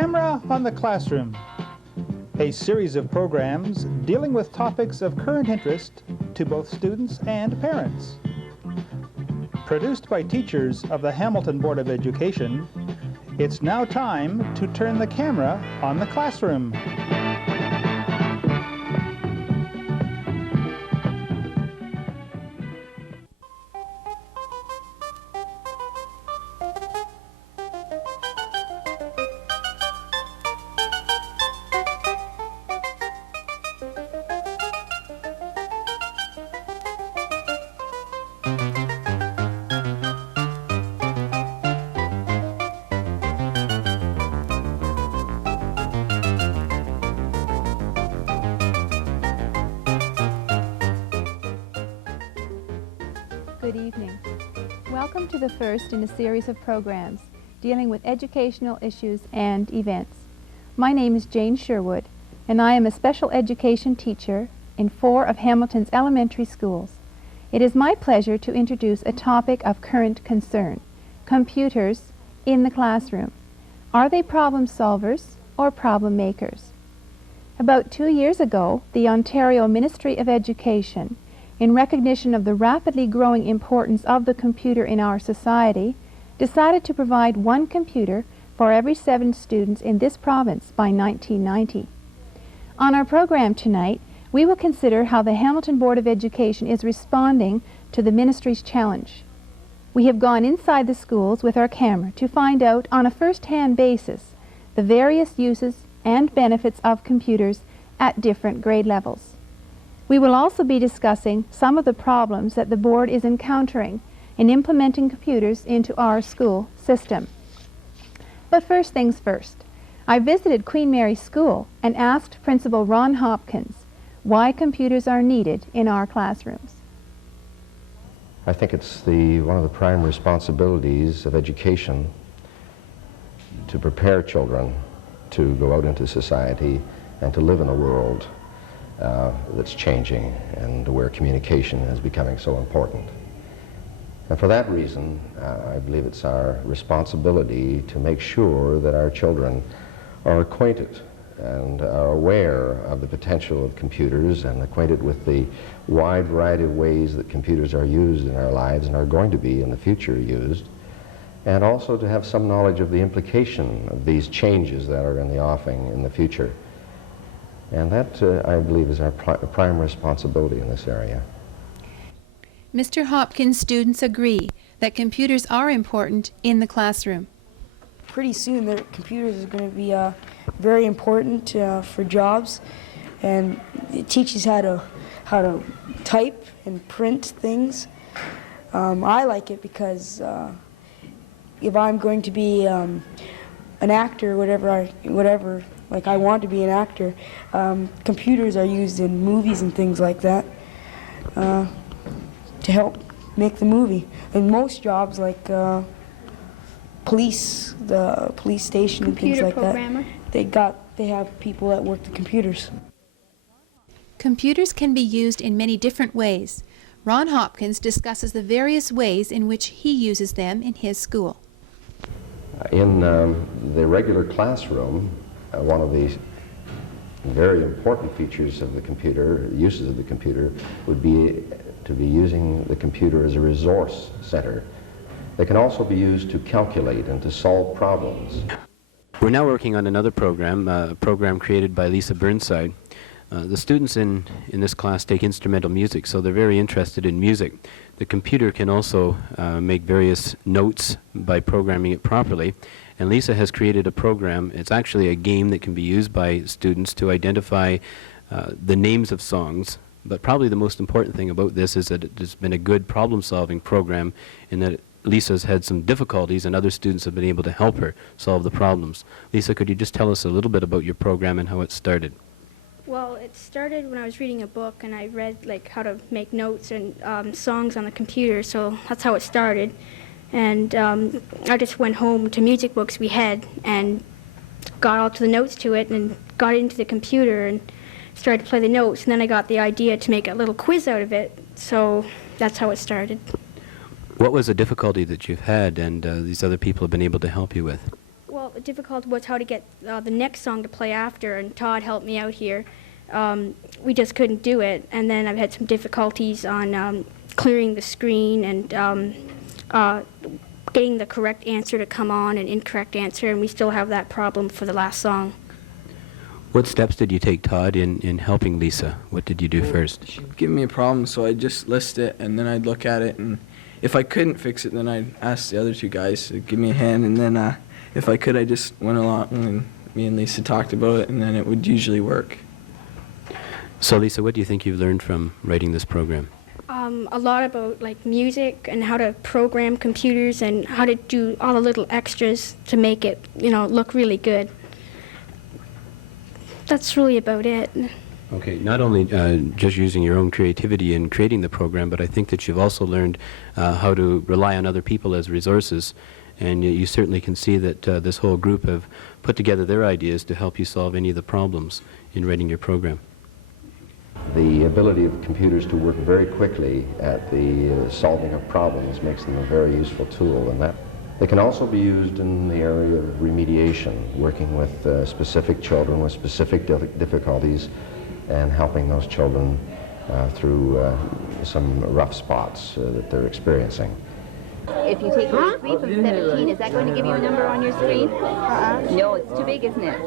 Camera on the Classroom, a series of programs dealing with topics of current interest to both students and parents. Produced by teachers of the Hamilton Board of Education, it's now time to turn the camera on the classroom. Good evening. Welcome to the first in a series of programs dealing with educational issues and events. My name is Jane Sherwood, and I am a special education teacher in 4 of Hamilton's elementary schools. It is my pleasure to introduce a topic of current concern: computers in the classroom. Are they problem solvers or problem makers? About 2 years ago, the Ontario Ministry of Education, in recognition of the rapidly growing importance of the computer in our society, decided to provide 1 computer for every 7 students in this province by 1990. On our program tonight, we will consider how the Hamilton Board of Education is responding to the Ministry's challenge. We have gone inside the schools with our camera to find out on a first-hand basis the various uses and benefits of computers at different grade levels. We will also be discussing some of the problems that the board is encountering in implementing computers into our school system. But first things first, I visited Queen Mary School and asked Principal Ron Hopkins why computers are needed in our classrooms. I think it's one of the prime responsibilities of education to prepare children to go out into society and to live in a world that's changing and where communication is becoming so important. And for that reason, I believe it's our responsibility to make sure that our children are acquainted and are aware of the potential of computers and acquainted with the wide variety of ways that computers are used in our lives and are going to be in the future used, and also to have some knowledge of the implication of these changes that are in the offing in the future. And that, I believe, is our prime responsibility in this area. Mr. Hopkins' students agree that computers are important in the classroom. Pretty soon, the computers are going to be very important for jobs, and it teaches how to type and print things. I like it because if I'm going to be an actor, whatever. Like I want to be an actor. Computers are used in movies and things like that to help make the movie. In most jobs, like the police station and things like programmer. that, they have people that work the computers. Computers can be used in many different ways. Ron Hopkins discusses the various ways in which he uses them in his school. In the regular classroom, one of the very important features of the computer, uses of the computer, would be to be using the computer as a resource center. They can also be used to calculate and to solve problems. We're now working on another program, a program created by Lisa Burnside. The students in this class take instrumental music, so they're very interested in music. The computer can also make various notes by programming it properly. And Lisa has created a program. It's actually a game that can be used by students to identify the names of songs. But probably the most important thing about this is that it has been a good problem-solving program in that Lisa's had some difficulties and other students have been able to help her solve the problems. Lisa, could you just tell us a little bit about your program and how it started? Well, it started when I was reading a book and I read like how to make notes and songs on the computer, so that's how it started. And I just went home to music books we had and got all to the notes to it and got into the computer and started to play the notes. And then I got the idea to make a little quiz out of it, so that's how it started. What was the difficulty that you've had and these other people have been able to help you with? Well, difficult was how to get the next song to play after, and Todd helped me out here. We just couldn't do it, and then I've had some difficulties on clearing the screen and getting the correct answer to come on and incorrect answer, and we still have that problem for the last song. What steps did you take, Todd, in helping Lisa? What did you do first? She'd give me a problem, so I'd just list it, and then I'd look at it, and if I couldn't fix it, then I'd ask the other two guys to give me a hand, and then if I could, I just went along, and me and Lisa talked about it, and then it would usually work. So, Lisa, what do you think you've learned from writing this program? A lot about like music and how to program computers and how to do all the little extras to make it, look really good. That's really about it. Okay, not only just using your own creativity in creating the program, but I think that you've also learned how to rely on other people as resources, and you certainly can see that this whole group have put together their ideas to help you solve any of the problems in writing your program. The ability of computers to work very quickly at the solving of problems makes them a very useful tool, and that they can also be used in the area of remediation, working with specific children with specific difficulties and helping those children through some rough spots that they're experiencing. If you take 3 from 17, is that going to give you a number on your screen? No, it's too big, isn't it?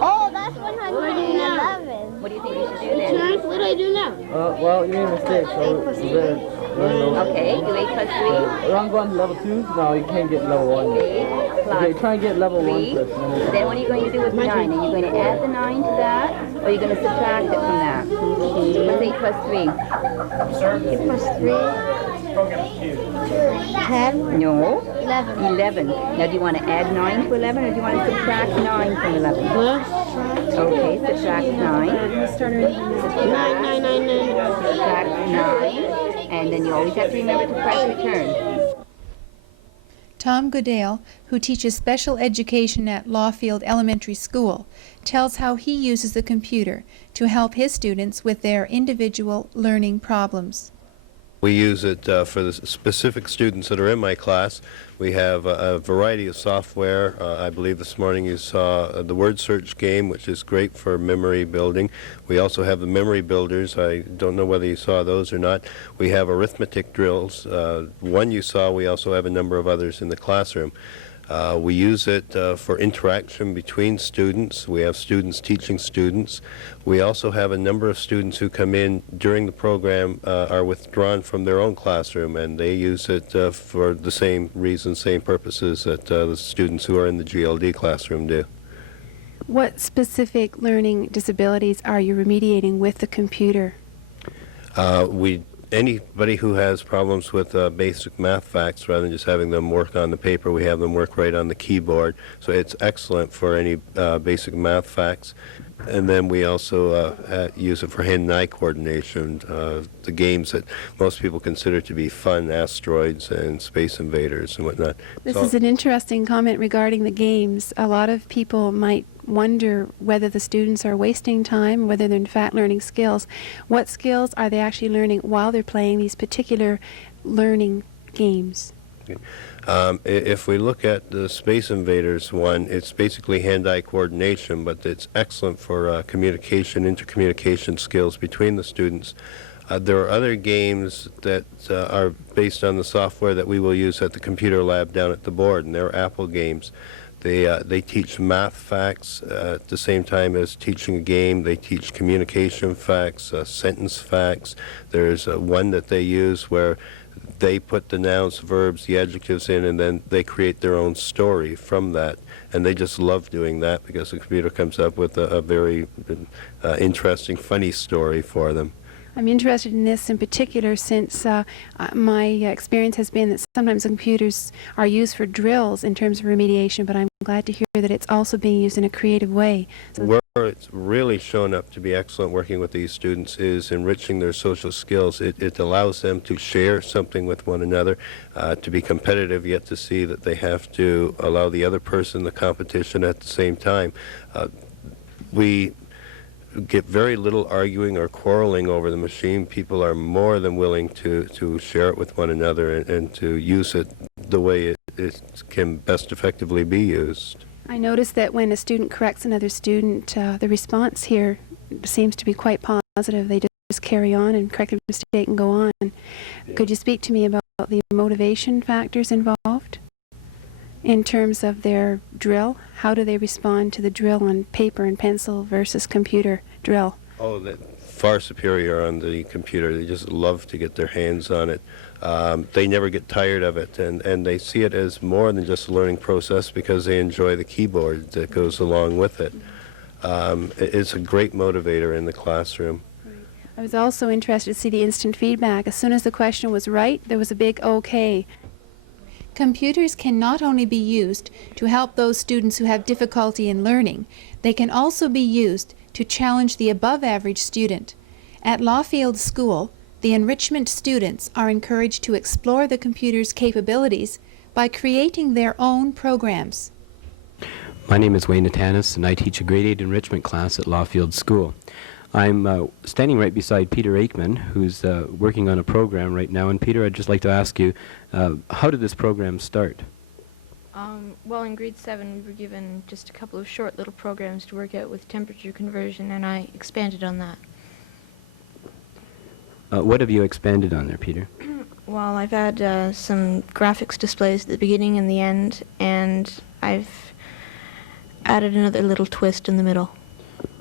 Oh, that's 111. What do you think you should do then? What do I do now? Well, you made a mistake. Okay, do 8 plus 3. I'm going to level 2. No, you can't get level 1. 8 plus Okay, try and get level 3. 1 first. Then what are you going to do with 9? Are you going to add the 9 to that, or are you going to subtract it from that? What's 8 plus 3? 8 plus 3. 10. No. 11. 11. Now, do you want to add 9 to 11, or do you want to subtract 9 from 11? Okay, subtract 9. 9, 9, 9, 9. Subtract 9. And then you always have to remember to press return. Tom Goodale, who teaches special education at Lawfield Elementary School, tells how he uses the computer to help his students with their individual learning problems. We use it for the specific students that are in my class. We have a variety of software. I believe this morning you saw the word search game, which is great for memory building. We also have the memory builders. I don't know whether you saw those or not. We have arithmetic drills. One you saw. We also have a number of others in the classroom. We use it for interaction between students. We have students teaching students. We also have a number of students who come in during the program, are withdrawn from their own classroom, and they use it for the same reasons, same purposes that the students who are in the GLD classroom do. What specific learning disabilities are you remediating with the computer? Anybody who has problems with basic math facts, rather than just having them work on the paper, we have them work right on the keyboard. So it's excellent for any basic math facts. And then we also use it for hand and eye coordination, the games that most people consider to be fun, asteroids and space invaders and whatnot. This is an interesting comment regarding the games. A lot of people might wonder whether the students are wasting time, whether they're in fact learning skills. What skills are they actually learning while they're playing these particular learning games? Okay. If we look at the Space Invaders one, it's basically hand-eye coordination, but it's excellent for communication, intercommunication skills between the students. There are other games that are based on the software that we will use at the computer lab down at the board, and they're Apple games. They teach math facts at the same time as teaching a game. They teach communication facts, sentence facts. There's one that they use where they put the nouns, verbs, the adjectives in, and then they create their own story from that. And they just love doing that because the computer comes up with a very interesting, funny story for them. I'm interested in this in particular since my experience has been that sometimes computers are used for drills in terms of remediation, but I'm glad to hear that it's also being used in a creative way. So where it's really shown up to be excellent working with these students is enriching their social skills. It allows them to share something with one another, to be competitive, yet to see that they have to allow the other person the competition at the same time. We get very little arguing or quarreling over the machine. People are more than willing to share it with one another and to use it the way it can best effectively be used. I noticed that when a student corrects another student, the response here seems to be quite positive. They just carry on and correct the mistake and go on. Could you speak to me about the motivation factors involved in terms of their drill? How do they respond to the drill on paper and pencil versus computer drill? Oh, that far superior on the computer. They just love to get their hands on it. They never get tired of it, and they see it as more than just a learning process because they enjoy the keyboard that goes along with it. It's a great motivator in the classroom. I was also interested to see the instant feedback. As soon as the question was right, there was a big okay. Computers can not only be used to help those students who have difficulty in learning, they can also be used to challenge the above-average student. At Lawfield School, the enrichment students are encouraged to explore the computer's capabilities by creating their own programs. My name is Wayne Natanis, and I teach a grade 8 enrichment class at Lawfield School. I'm standing right beside Peter Aikman, who's working on a program right now. And Peter, I'd just like to ask you, how did this program start? Well, in grade 7, we were given just a couple of short little programs to work out with temperature conversion, and I expanded on that. What have you expanded on there, Peter? Well, I've had some graphics displays at the beginning and the end, and I've added another little twist in the middle.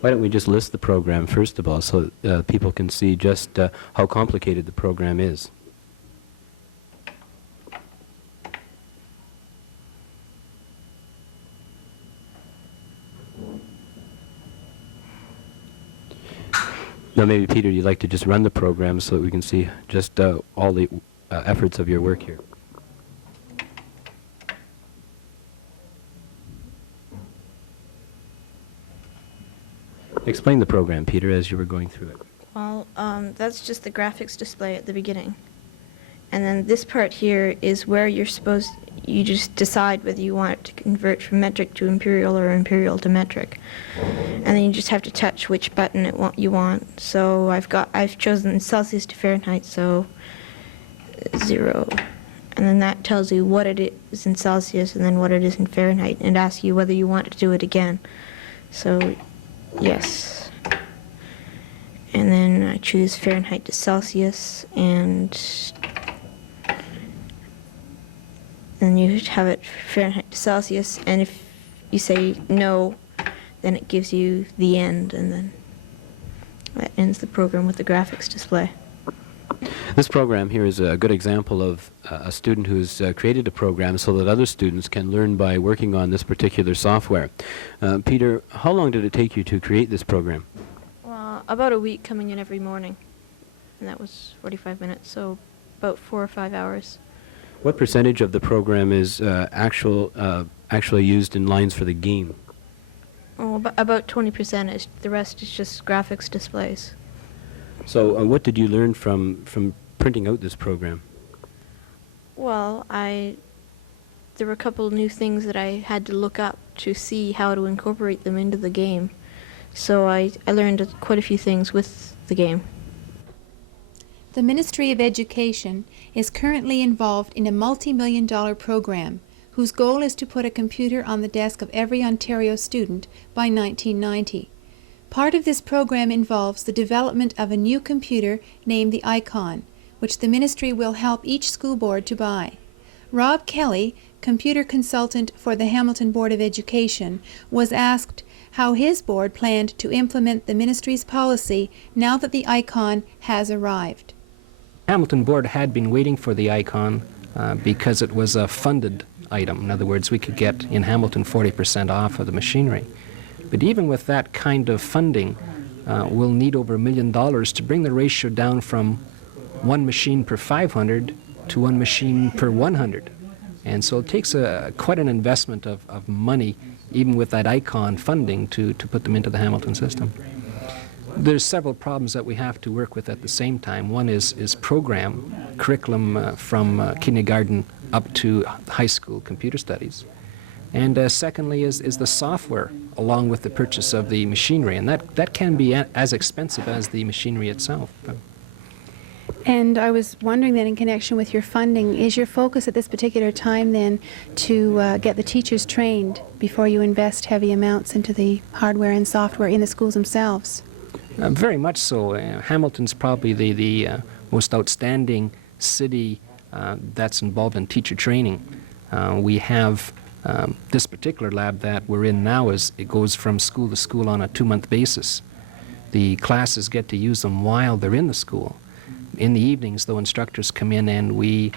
Why don't we just list the program first of all so that people can see just how complicated the program is. Now maybe Peter, you'd like to just run the program so that we can see just all the efforts of your work here. Explain the program, Peter, as you were going through it. Well, that's just the graphics display at the beginning. And then this part here is where you just decide whether you want it to convert from metric to imperial or imperial to metric. And then you just have to touch which button you want. So I've chosen Celsius to Fahrenheit, so 0. And then that tells you what it is in Celsius and then what it is in Fahrenheit, and asks you whether you want to do it again. So yes. And then I choose Fahrenheit to Celsius, and then you have it Fahrenheit to Celsius, and if you say no, then it gives you the end, and then that ends the program with the graphics display. This program here is a good example of a student who's created a program so that other students can learn by working on this particular software. Peter, how long did it take you to create this program? Well, about a week, coming in every morning, and that was 45 minutes, so about 4 or 5 hours. What percentage of the program is actually used in lines for the game? Oh, about 20%. The rest is just graphics displays. So what did you learn from printing out this program? Well, there were a couple of new things that I had to look up to see how to incorporate them into the game. So I learned quite a few things with the game. The Ministry of Education is currently involved in a multi-million-dollar program whose goal is to put a computer on the desk of every Ontario student by 1990. Part of this program involves the development of a new computer named the Icon, which the Ministry will help each school board to buy. Rob Kelly, computer consultant for the Hamilton Board of Education, was asked how his board planned to implement the Ministry's policy now that the Icon has arrived. Hamilton Board had been waiting for the Icon because it was a funded item. In other words, we could get in Hamilton 40% off of the machinery. But even with that kind of funding, we'll need over $1 million to bring the ratio down from 1 machine per 500 to 1 machine per 100. And so it takes quite an investment of money, even with that Icon funding, to put them into the Hamilton system. There's several problems that we have to work with at the same time. One is curriculum from kindergarten up to high school computer studies. And secondly is the software, along with the purchase of the machinery. And that can be as expensive as the machinery itself. And I was wondering then, in connection with your funding, is your focus at this particular time then to get the teachers trained before you invest heavy amounts into the hardware and software in the schools themselves? Very much so. Hamilton's probably the most outstanding city that's involved in teacher training. We have this particular lab that we're in now, it goes from school to school on a 2-month basis. The classes get to use them while they're in the school. In the evenings, though, instructors come in and we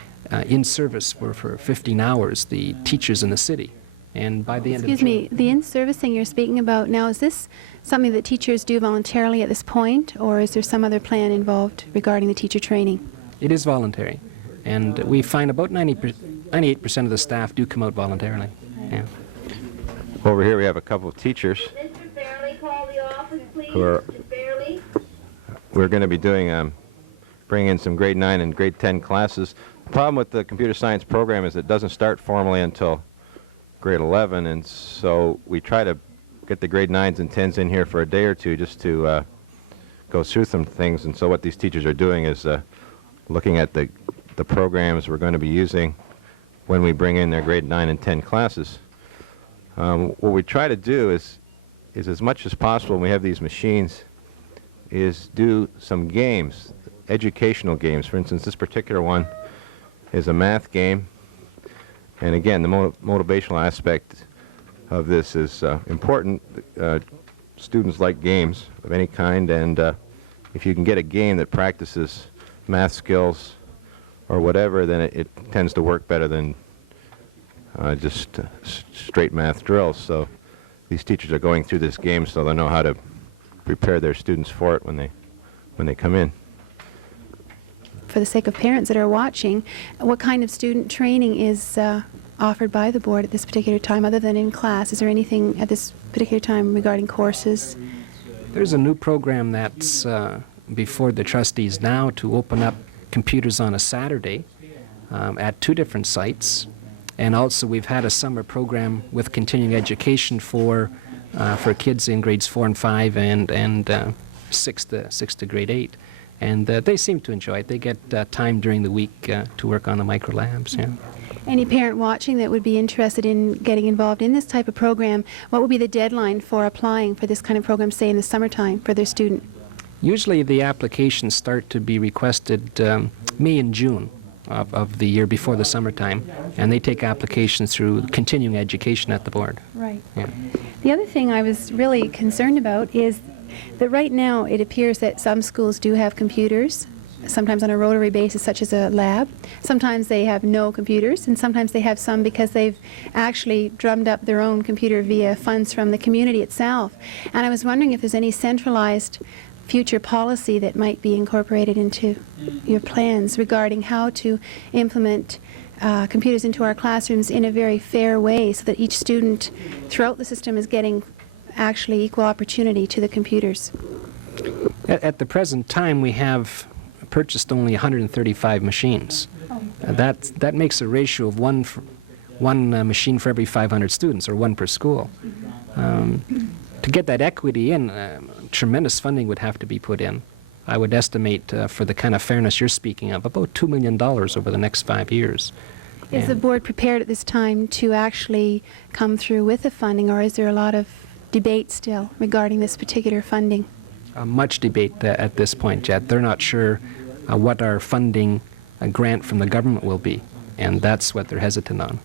in service for 15 hours, the teachers in the city. And by the end of the... Excuse me, the in-servicing you're speaking about now, is this something that teachers do voluntarily at this point, or is there some other plan involved regarding the teacher training? It is voluntary, and we find about 98% of the staff do come out voluntarily. Yeah. Over here we have a couple of teachers who are... We're going to be doing, bringing in some grade 9 and grade 10 classes. The problem with the computer science program is it doesn't start formally until grade 11, and so we try to get the grade 9s and 10s in here for a day or two just to go through some things. And so what these teachers are doing is looking at the programs we're going to be using when we bring in their grade 9 and 10 classes. What we try to do is as much as possible when we have these machines is do some games, educational games. For instance, this particular one is a math game. And again, the motivational aspect of this is important. Students like games of any kind, and if you can get a game that practices math skills or whatever, then it tends to work better than just straight math drills. So these teachers are going through this game so they know how to prepare their students for it when they come in. For the sake of parents that are watching, what kind of student training is offered by the board at this particular time, other than in class? Is there anything at this particular time regarding courses? There's a new program that's before the trustees now to open up computers on a Saturday at 2 different sites. And also we've had a summer program with continuing education for kids in grades 4 and 5 and 6 to grade 8. And they seem to enjoy it. They get time during the week to work on the micro labs. Yeah. Any parent watching that would be interested in getting involved in this type of program, what would be the deadline for applying for this kind of program, say in the summertime, for their student? Usually the applications start to be requested May and June of the year before the summertime, and they take applications through continuing education at the board. Right. Yeah. The other thing I was really concerned about is that right now it appears that some schools do have computers, sometimes on a rotary basis such as a lab. Sometimes they have no computers, and sometimes they have some because they've actually drummed up their own computer via funds from the community itself. And I was wondering if there's any centralized future policy that might be incorporated into your plans regarding how to implement computers into our classrooms in a very fair way so that each student throughout the system is getting actually equal opportunity to the computers. At the present time, we have purchased only 135 machines. That makes a ratio of one machine for every 500 students, or 1 per school. To get that equity in, tremendous funding would have to be put in. I would estimate, for the kind of fairness you're speaking of, about $2 million over the next 5 years. Is the board prepared at this time to actually come through with the funding, or is there a lot of debate still regarding this particular funding? Much debate at this point yet. They're not sure what our funding grant from the government will be, and that's what they're hesitant on.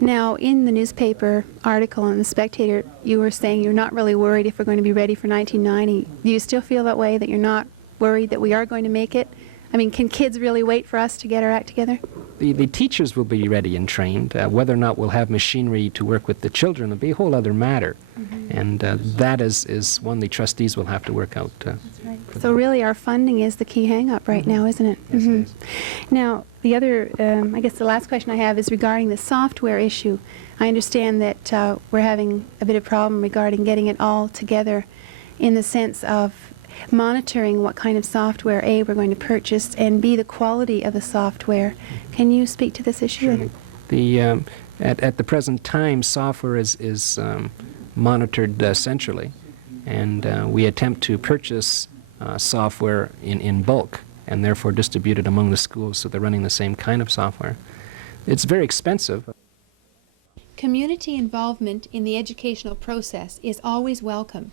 Now, in the newspaper article in The Spectator, you were saying you're not really worried if we're going to be ready for 1990. Do you still feel that way, that you're not worried that we are going to make it? I mean, can kids really wait for us to get our act together? The teachers will be ready and trained. Whether or not we'll have machinery to work with the children will be a whole other matter. Mm-hmm. And that is one the trustees will have to work out. That's right. So really our funding is the key hang-up right now, isn't it? Yes, mm-hmm. it is. Now, the other, I guess the last question I have is regarding the software issue. I understand that we're having a bit of problem regarding getting it all together in the sense of monitoring what kind of software, A, we're going to purchase, and B, the quality of the software. Can you speak to this issue? Sure. At the present time, software is monitored centrally, and we attempt to purchase software in bulk and therefore distributed among the schools so they're running the same kind of software. It's very expensive. Community involvement in the educational process is always welcome,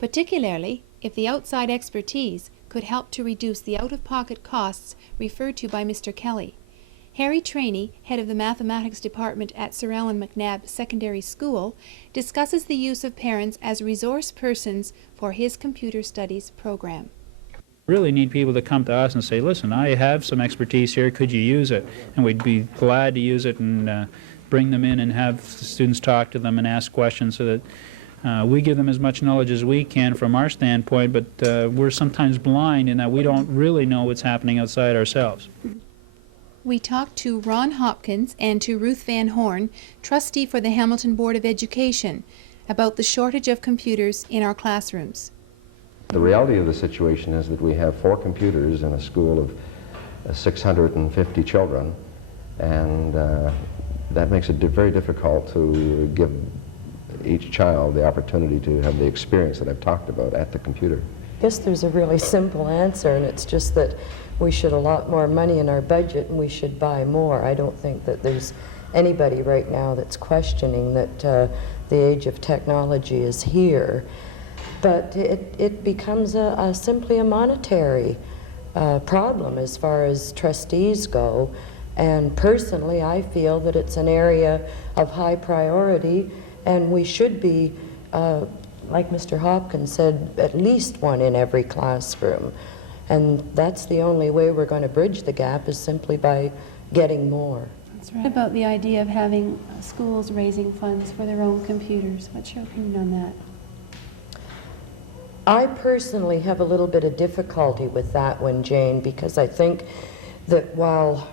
particularly if the outside expertise could help to reduce the out-of-pocket costs referred to by Mr. Kelly. Harry Trainey, head of the mathematics department at Sir Allan Macnab Secondary School, discusses the use of parents as resource persons for his computer studies program. Really need people to come to us and say, listen, I have some expertise here, could you use it? And we'd be glad to use it and bring them in and have the students talk to them and ask questions so that we give them as much knowledge as we can from our standpoint, but we're sometimes blind in that we don't really know what's happening outside ourselves. We talked to Ron Hopkins and to Ruth Van Horn, trustee for the Hamilton Board of Education, about the shortage of computers in our classrooms. The reality of the situation is that we have 4 computers in a school of 650 children, and that makes it very difficult to give each child the opportunity to have the experience that I've talked about at the computer. I guess there's a really simple answer, and it's just that we should allot more money in our budget and we should buy more. I don't think that there's anybody right now that's questioning that the age of technology is here. But it becomes simply a monetary problem as far as trustees go. And personally, I feel that it's an area of high priority, and we should be, like Mr. Hopkins said, at least one in every classroom. And that's the only way we're going to bridge the gap, is simply by getting more. That's right. About the idea of having schools raising funds for their own computers. What's your opinion on that? I personally have a little bit of difficulty with that one, Jane, because I think that while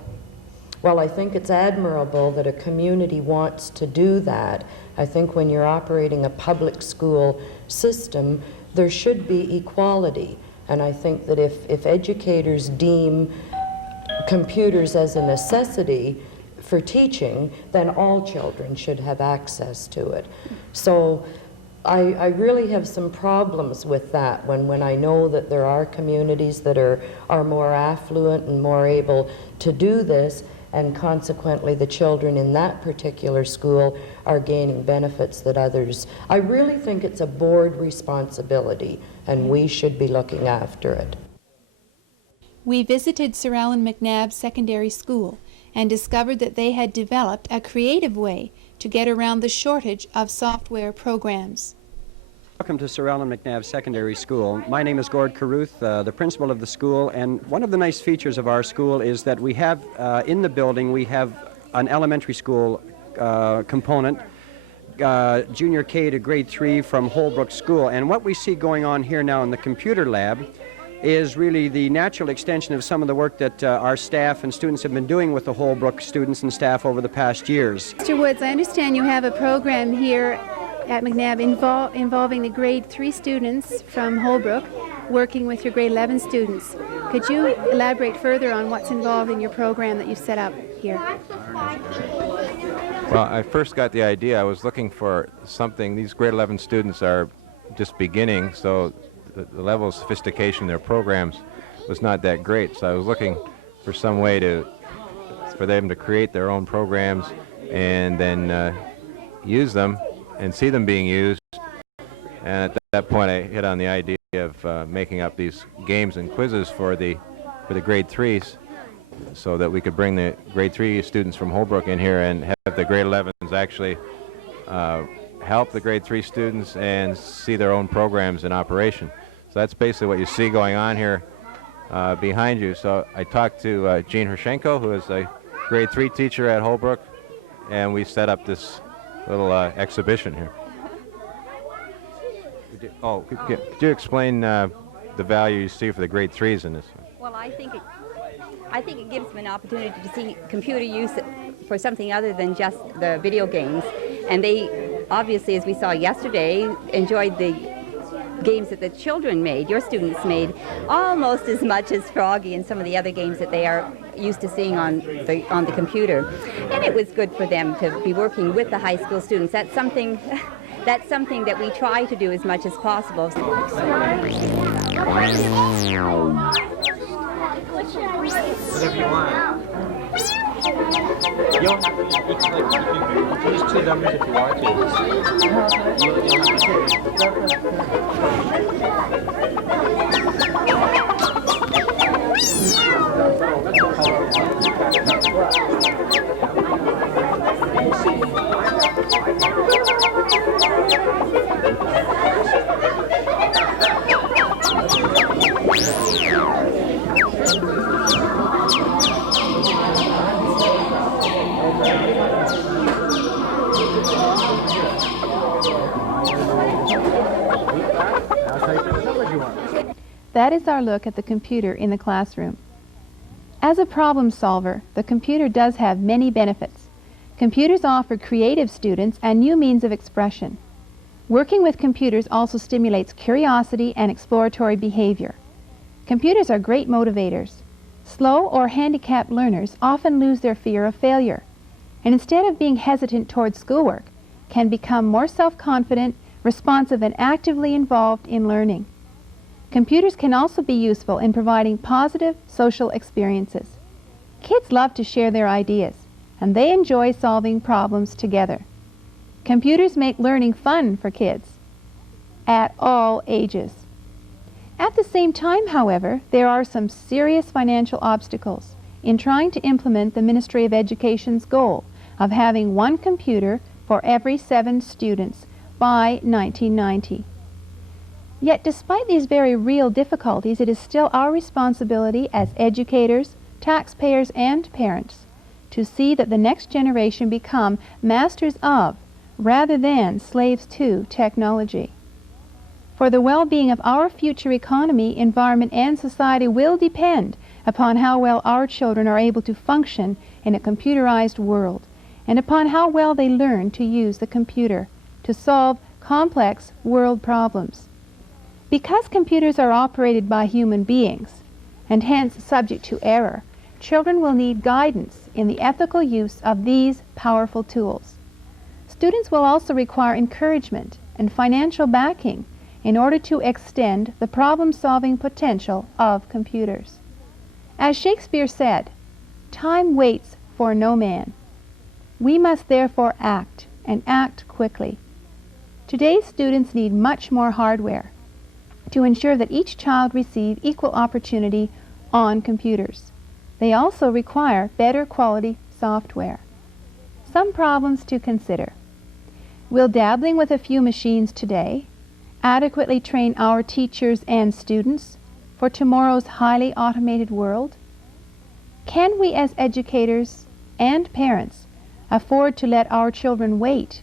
I think it's admirable that a community wants to do that, I think when you're operating a public school system, there should be equality. And I think that if educators deem computers as a necessity for teaching, then all children should have access to it. So I really have some problems with that when I know that there are communities that are more affluent and more able to do this, and consequently the children in that particular school are gaining benefits that others. I really think it's a board responsibility, and we should be looking after it. We visited Sir Allan Macnab Secondary School and discovered that they had developed a creative way to get around the shortage of software programs. Welcome to Sir Allan Macnab Secondary School. My name is Gord Carruth, the principal of the school, and one of the nice features of our school is that we have, in the building, we have an elementary school component, junior K to grade 3 from Holbrook School. And what we see going on here now in the computer lab is really the natural extension of some of the work that our staff and students have been doing with the Holbrook students and staff over the past years. Mr. Woods, I understand you have a program here at Macnab involving the grade 3 students from Holbrook working with your grade 11 students. Could you elaborate further on what's involved in your program that you've set up here? Well, I first got the idea. I was looking for something. These grade 11 students are just beginning, so the level of sophistication in their programs was not that great. So I was looking for some way for them to create their own programs and then use them and see them being used. And at that point I hit on the idea of making up these games and quizzes for the grade 3s, so that we could bring the grade 3 students from Holbrook in here and have the grade 11s actually help the grade 3 students and see their own programs in operation. So that's basically what you see going on here behind you. So I talked to Jean Hershenko, who is a grade 3 teacher at Holbrook, and we set up this little exhibition here. Could you explain the value you see for the grade 3s in this? Well, I think it gives them an opportunity to see computer use for something other than just the video games. And they, obviously, as we saw yesterday, enjoyed the games that the children made, your students made, almost as much as Froggy and some of the other games that they are used to seeing on the computer. And it was good for them to be working with the high school students. That's something that we try to do as much as possible. Whatever you want. You don't have to, you can use two numbers if you want to. That is our look at the computer in the classroom. As a problem solver, the computer does have many benefits. Computers offer creative students and new means of expression. Working with computers also stimulates curiosity and exploratory behavior. Computers are great motivators. Slow or handicapped learners often lose their fear of failure, and instead of being hesitant towards schoolwork, can become more self-confident, responsive, and actively involved in learning. Computers can also be useful in providing positive social experiences. Kids love to share their ideas, and they enjoy solving problems together. Computers make learning fun for kids at all ages. At the same time, however, there are some serious financial obstacles in trying to implement the Ministry of Education's goal of having one computer for every 7 students by 1990. Yet despite these very real difficulties, it is still our responsibility as educators, taxpayers, and parents to see that the next generation become masters of, rather than slaves to, technology. For the well-being of our future economy, environment, and society will depend upon how well our children are able to function in a computerized world, and upon how well they learn to use the computer to solve complex world problems. Because computers are operated by human beings, and hence subject to error, children will need guidance in the ethical use of these powerful tools. Students will also require encouragement and financial backing in order to extend the problem-solving potential of computers. As Shakespeare said, "Time waits for no man." We must therefore act, and act quickly. Today's students need much more hardware to ensure that each child receive equal opportunity on computers. They also require better quality software. Some problems to consider. Will dabbling with a few machines today adequately train our teachers and students for tomorrow's highly automated world? Can we as educators and parents afford to let our children wait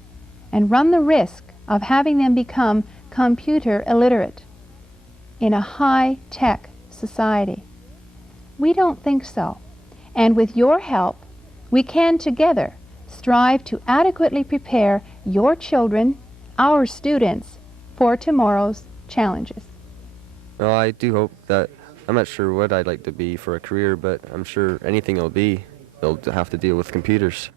and run the risk of having them become computer illiterate in a high-tech society? We don't think so. And with your help, we can together strive to adequately prepare your children, our students, for tomorrow's challenges. Well, I do hope that, I'm not sure what I'd like to be for a career, but I'm sure anything it'll be, they'll have to deal with computers.